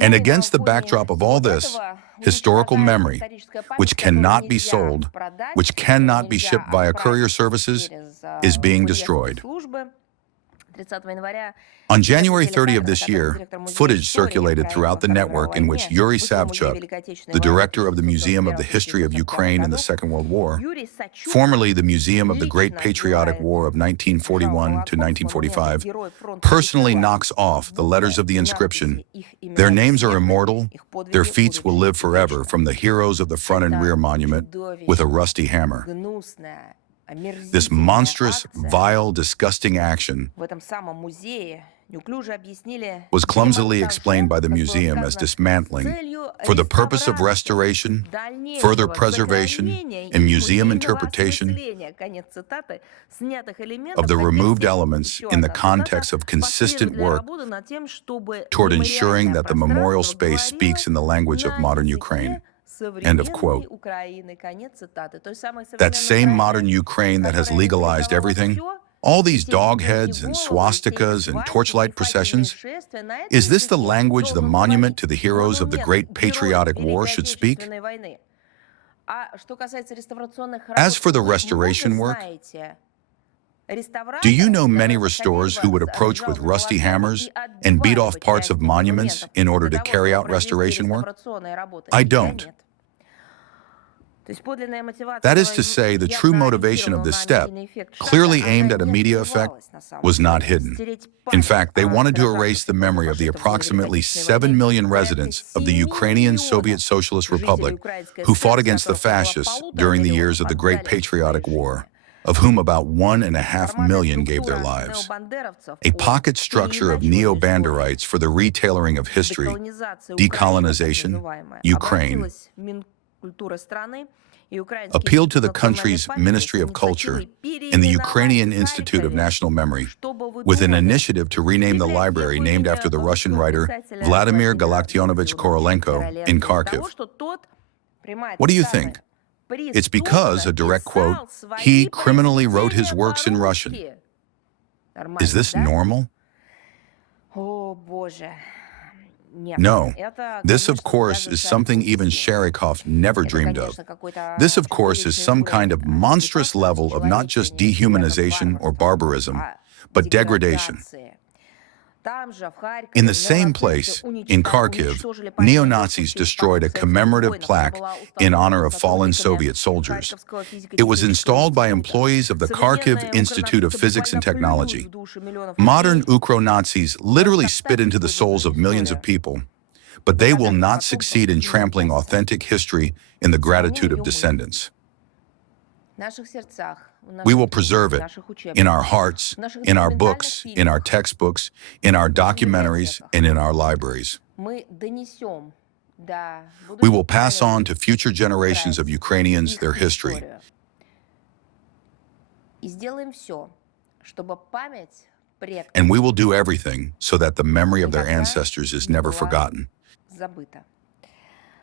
And against the backdrop of all this, historical memory, which cannot be sold, which cannot be shipped via courier services, is being destroyed. On January 30 of this year, footage circulated throughout the network in which Yuri Savchuk, the director of the Museum of the History of Ukraine in the Second World War, formerly the Museum of the Great Patriotic War of 1941 to 1945, personally knocks off the letters of the inscription. Their names are immortal, their feats will live forever from the heroes of the front and rear monument with a rusty hammer. This monstrous, vile, disgusting action was clumsily explained by the museum as dismantling for the purpose of restoration, further preservation, and museum interpretation of the removed elements in the context of consistent work toward ensuring that the memorial space speaks in the language of modern Ukraine. End of quote. That same modern Ukraine that has legalized everything, all these dog heads and swastikas and torchlight processions, is this the language the monument to the heroes of the Great Patriotic War should speak? As for the restoration work, do you know many restorers who would approach with rusty hammers and beat off parts of monuments in order to carry out restoration work? I don't. That is to say, the true motivation of this step, clearly aimed at a media effect, was not hidden. In fact, they wanted to erase the memory of the approximately 7 million residents of the Ukrainian Soviet Socialist Republic who fought against the fascists during the years of the Great Patriotic War, of whom about 1.5 million gave their lives. A pocket structure of neo-Banderites for the retailoring of history, decolonization, Ukraine, appealed to the country's Ministry of Culture and the Ukrainian Institute of National Memory with an initiative to rename the library named after the Russian writer Vladimir Galaktionovich Korolenko in Kharkiv. What do you think? It's because, a direct quote, he criminally wrote his works in Russian. Is this normal? No. This, of course, is something even Sharikov never dreamed of. This, of course, is some kind of monstrous level of not just dehumanization or barbarism, but degradation. In the same place, in Kharkiv, neo-Nazis destroyed a commemorative plaque in honor of fallen Soviet soldiers. It was installed by employees of the Kharkiv Institute of Physics and Technology. Modern Ukro-Nazis literally spit into the souls of millions of people, but they will not succeed in trampling authentic history in the gratitude of descendants. We will preserve it in our hearts, in our books, in our textbooks, in our documentaries, and in our libraries. We will pass on to future generations of Ukrainians their history. And we will do everything so that the memory of their ancestors is never forgotten.